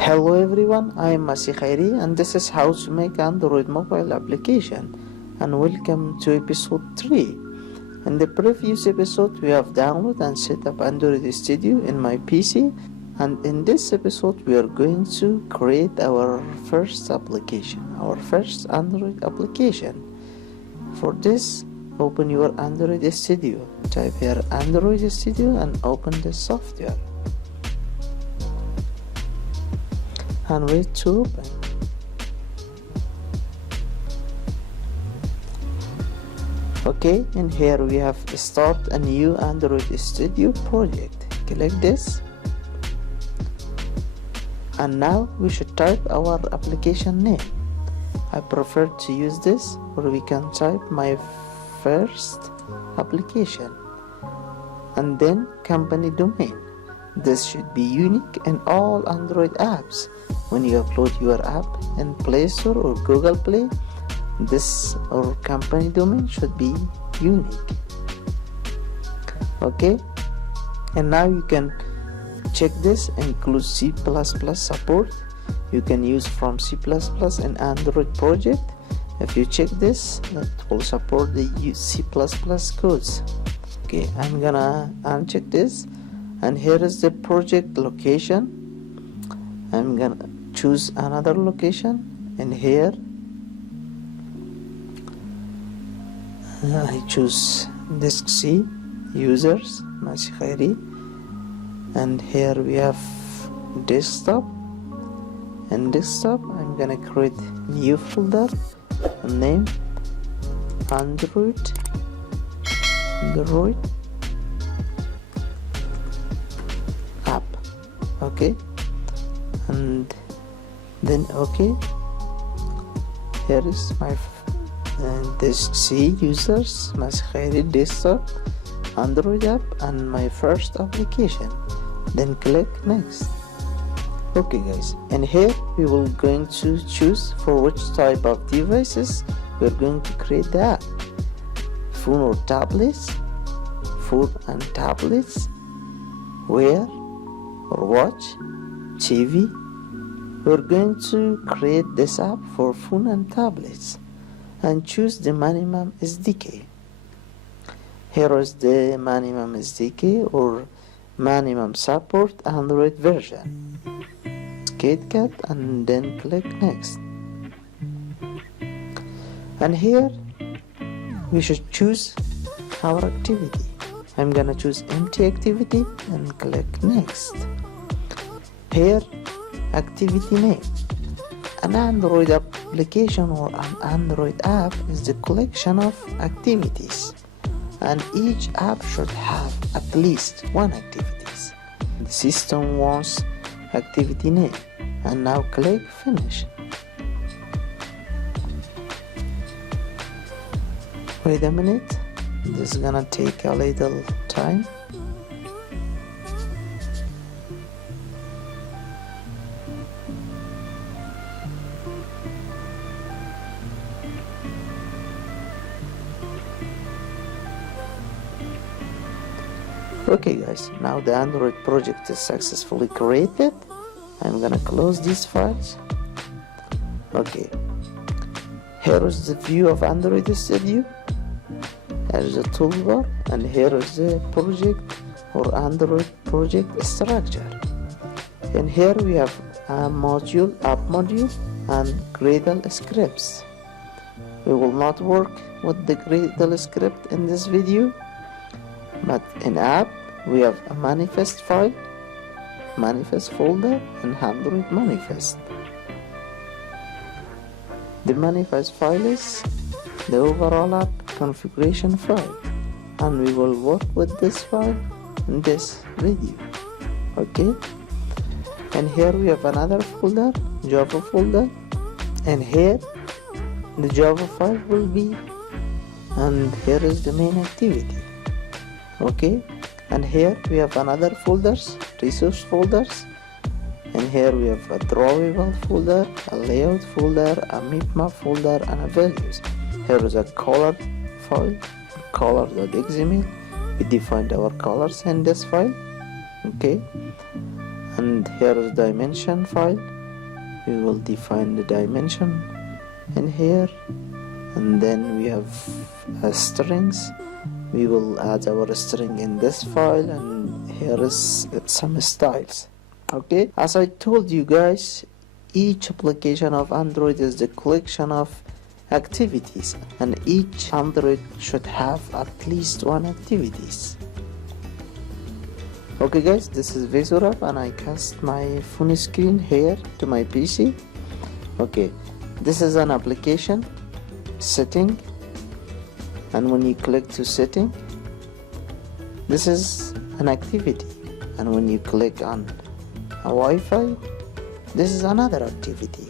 Hello everyone, I am Masi Khairi and this is how to make Android mobile application, and welcome to episode 3. In the previous episode we have downloaded and set up Android Studio in my PC, and in this episode we are going to create our first application, our first Android application. For this, open your Android Studio, type here Android Studio and open the software and wait to open. Okay, and here we have start a new Android Studio project. Click this, and now we should type our application name. I prefer to use this, or we can type my first application and then company domain. This should be unique in all Android apps. When you upload your app in Play Store or Google Play, this or company domain should be unique. Okay, and now you can check this includes C++ support. You can use from C++ in Android project. If you check this, it will support the C++ codes. Okay, I'm gonna uncheck this, and here is the project location. I'm gonna choose another location, and here I choose disk C, users, Masi Khairi, and here we have desktop. And desktop, I'm gonna create new folder, name Android app. Okay, and then okay, here is my disk C, users, Masi Khairi, desktop, Android app, and my first application. Then click next. Okay guys, and here we will going to choose for which type of devices we're going to create the app. Phone or tablets, phone and tablets, Wear or watch, TV. We're going to create this app for phone and tablets, and choose the minimum SDK. Here is the minimum SDK or minimum support Android version. KitKat, and then click next. And here we should choose our activity. I'm gonna choose empty activity and click next. Here, activity name. An Android application or an Android app is the collection of activities, and each app should have at least one activities. The system wants activity name, and now click finish. Wait a minute, this is gonna take a little time. Okay guys, now the Android project is successfully created. I'm gonna close these files. Okay, here is the view of Android Studio. Here is the toolbar, and here is the project or Android project structure. And here we have a module, app module, and Gradle scripts. We will not work with the Gradle script in this video, but in app we have a manifest file, manifest folder, and Android manifest. The manifest file is the overall app configuration file, and we will work with this file in this video. Okay, and here we have another folder, Java folder, and here the Java file will be, and here is the main activity. Okay, and here we have another folders, resource folders, and here we have a drawable folder, a layout folder, a map folder, and a values. Here is a color file, color.xml. We defined our colors in this file. Okay, and here is dimension file. We will define the dimension in here, and then we have strings. We will add our string in this file, and here is some styles. Okay, as I told you guys, each application of Android is the collection of activities, and each Android should have at least one activities. Okay guys, this is Visual App, and I cast my phone screen here to my PC. Okay, this is an application setting, and when you click to setting, this is an activity, and when you click on a Wi-Fi, this is another activity.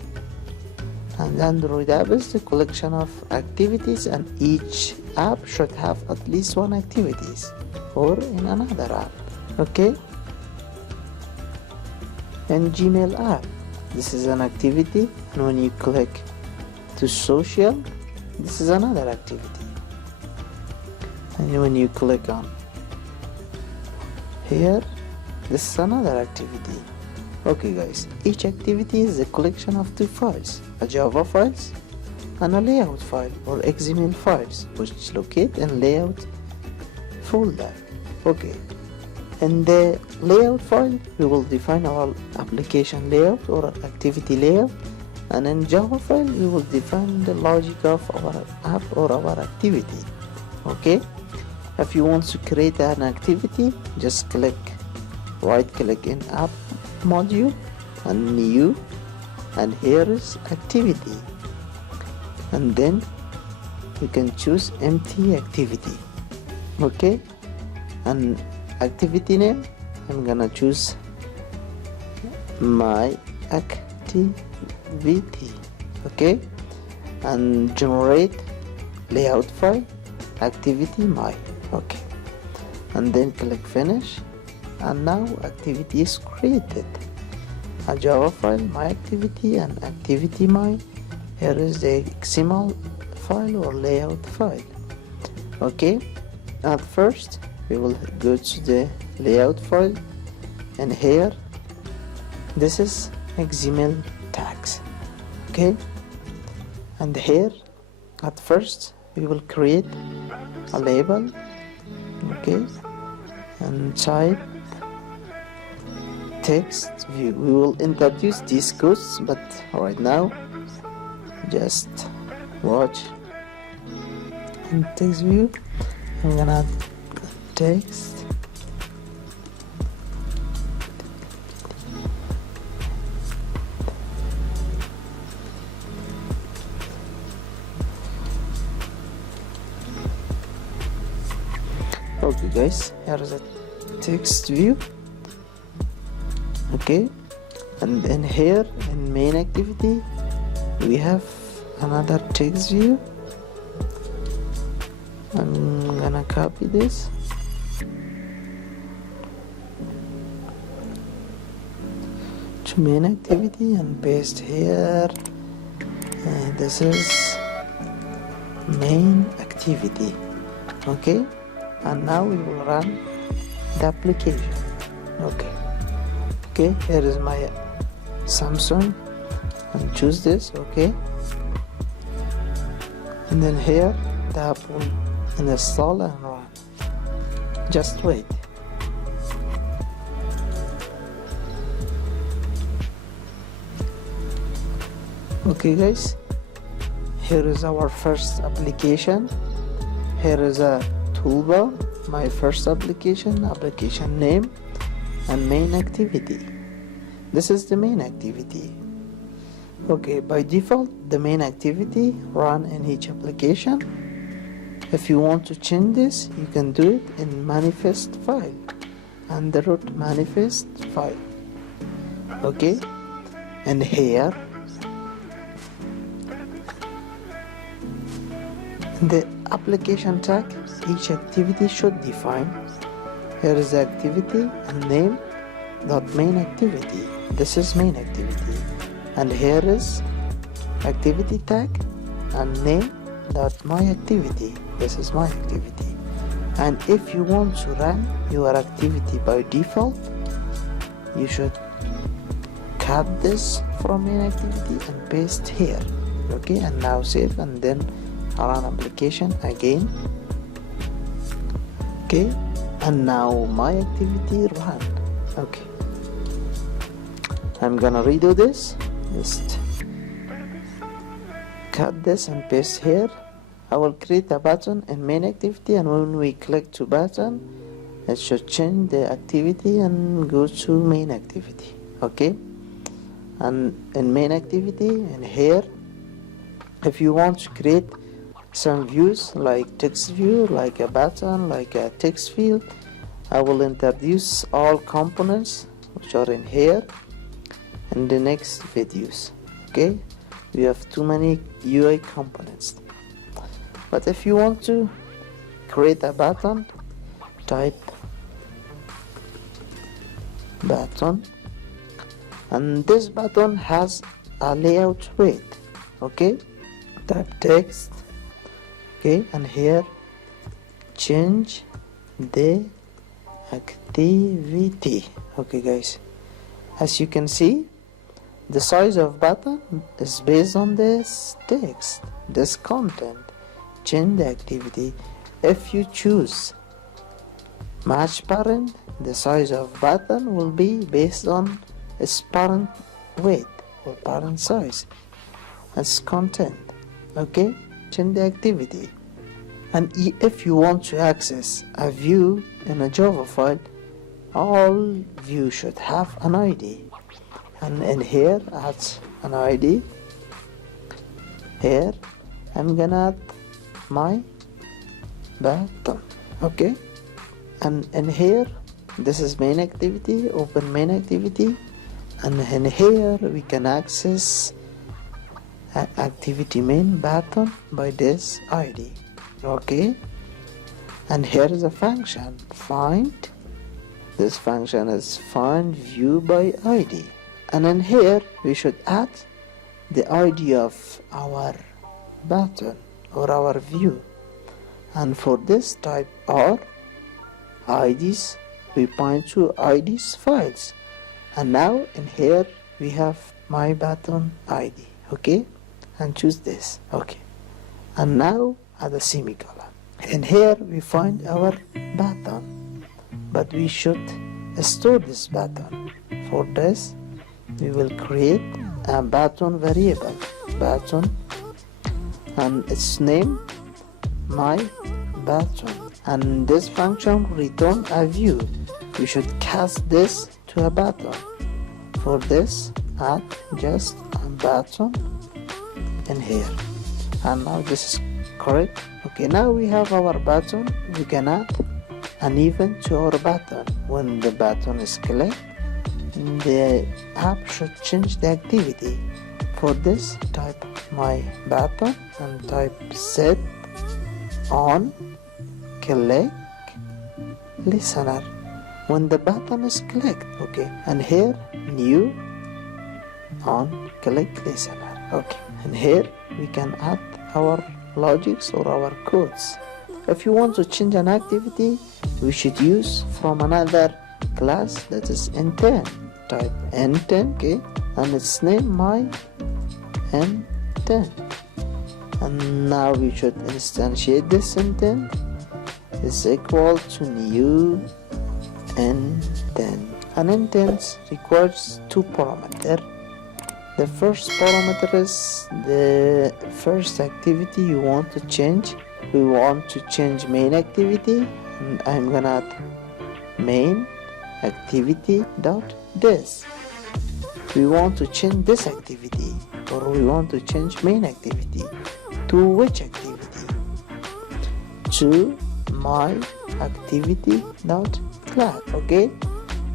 And Android app is the collection of activities, and each app should have at least one activities or in another app. Okay, and Gmail app, this is an activity, and when you click to social, this is another activity, and when you click on here, this is another activity. Okay guys, each activity is a collection of two files, a Java files and a layout file or XML files, which locate in layout folder. Okay, in the layout file we will define our application layout or activity layout, and in Java file we will define the logic of our app or our activity. Okay, if you want to create an activity, just right click in app module and new, and here is activity, and then you can choose empty activity. Okay, and activity name, I'm gonna choose my activity. Okay, and generate layout file activity my. Okay, and then click finish, and now activity is created. A Java file my activity and activity my. Here is the XML file or layout file. Okay, at first we will go to the layout file, and here this is XML tags. Okay, and here at first we will create a label. Okay, and type text view. We will introduce these codes, but right now just watch. In text view, I'm gonna text okay guys, here is a text view. Okay, and then here in main activity we have another text view. I'm gonna copy this to main activity and paste here, and this is main activity. Okay, and now we will run the application. Okay, here is my Samsung, and choose this. Okay, and then here the app will install and run. Just wait. Okay guys, here is our first application. Here is a toolbar, my first application name and main activity. This is the main activity. Okay, by default the main activity run in each application. If you want to change this, you can do it in manifest file, under root manifest file. Okay, and here the application tag, each activity should define. Here is the activity and name dot main activity. This is main activity, and here is activity tag and name dot my activity. This is my activity. And if you want to run your activity by default, you should cut this from main activity and paste here. Okay, and now save and then run application again. Okay, and now my activity run. Okay, I'm gonna redo this. Just cut this and paste here. I will create a button in main activity, and when we click to button, it should change the activity and go to main activity. Okay, and in main activity, in here, if you want to create some views like text view, like a button, like a text field, I will introduce all components which are in here in the next videos. Okay, we have too many UI components. But if you want to create a button, type button, and this button has a layout weight. Okay, type text. Okay, and here change the activity. Okay guys, as you can see, the size of button is based on this text, this content. Change the activity. If you choose match parent, the size of button will be based on its parent weight or parent size, its content. Okay, change the activity. And if you want to access a view in a Java file, all views should have an ID, and in here add an ID. Here I'm gonna add my button. Okay, and in here, this is main activity, open main activity, and in here we can access activity main button by this ID. Okay, and here is a function find. This function is find view by ID, and in here we should add the ID of our button or our view, and for this type or IDs we point to IDs files, and now in here we have my button ID. Okay, and choose this. Okay, and now add a semicolon. In here we find our button, but we should store this button. For this we will create a button variable, button, and its name my button, and this function return a view. We should cast this to a button. For this add just a button in here, and now this is correct. Okay, now we have our button. We can add an event to our button. When the button is clicked, the app should change the activity. For this, type my button and type set on click listener when the button is clicked. Okay, and here new on click listener. Okay, and here we can add our logics or our codes. If you want to change an activity, we should use from another class, that is intent. Type intent. Okay, and its name my intent, and now we should instantiate this intent is equal to new intent. An intent requires two parameters. The first parameter is the first activity you want to change. We want to change main activity, and I'm gonna add main activity dot this. We want to change this activity, or we want to change main activity to which activity? To my activity dot class. Okay,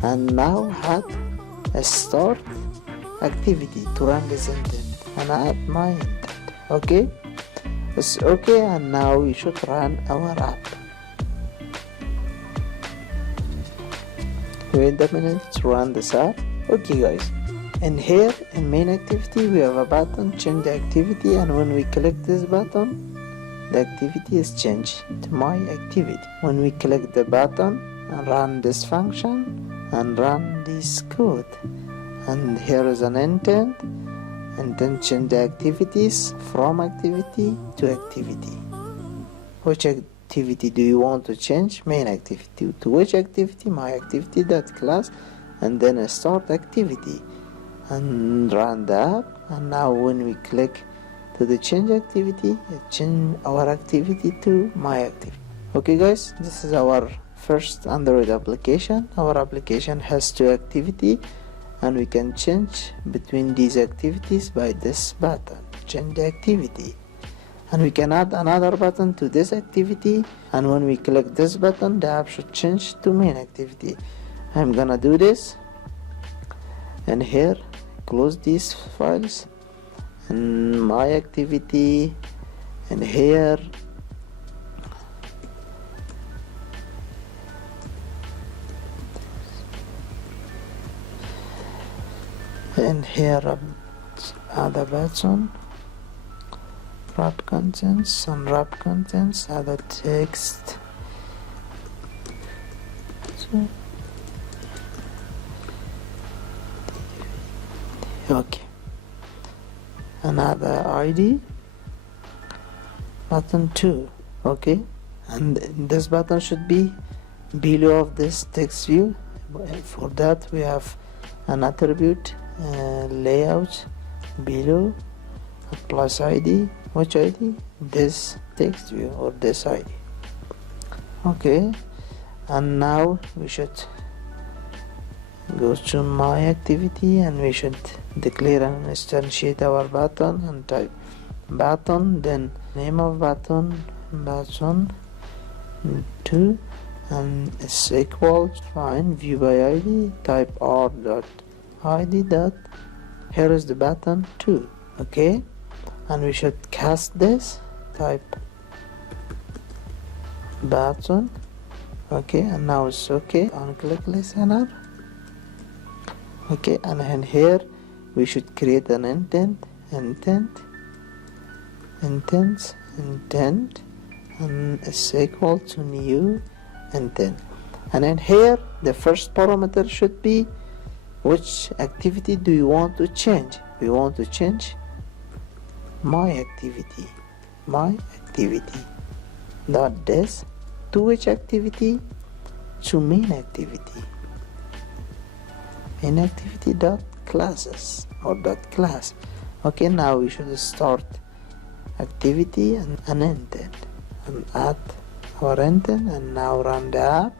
and now add a start activity to run this intent, and add my intent. Okay, it's okay, and now we should run our app. Wait a minute to run this app. Okay guys, and here in main activity we have a button change the activity, and when we click this button the activity is changed to my activity. When we click the button and run this function and run this code, and here is an intent, and then change the activities from activity to activity. Which activity do you want to change? Main activity. To which activity? My activity dot class, and then a start activity, and run the app. And now when we click to the change activity, it change our activity to my activity. Okay guys, this is our first Android application. Our application has two activity, and we can change between these activities by this button, change the activity. And we can add another button to this activity, and when we click this button, the app should change to main activity. I'm gonna do this, and here close these files, and my activity, and here add a button, wrap contents, and wrap contents, add a text. Okay, another ID button 2. Okay, and this button should be below of this text view. For that we have an attribute layout below, a plus ID. Which ID? This text view or this ID. Okay, and now we should go to my activity, and we should declare and instantiate our button, and type button, then name of button 2, and it's equal, fine, view by ID, type r.id dot, here is the button 2. Okay, and we should cast this, type button. Okay, and now it's okay, unclick listener. Okay, and then here we should create an intent, and it's equal to new intent. And then here the first parameter should be which activity do you want to change. We want to change my activity dot this, to which activity? To main activity dot classes or dot class. Okay, now we should start activity and an intent, and add our intent, and now run the app.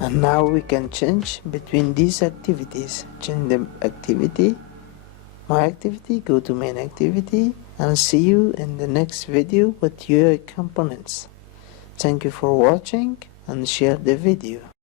And now we can change between these activities, change the activity, my activity, go to main activity, and see you in the next video with UI components. Thank you for watching, and share the video.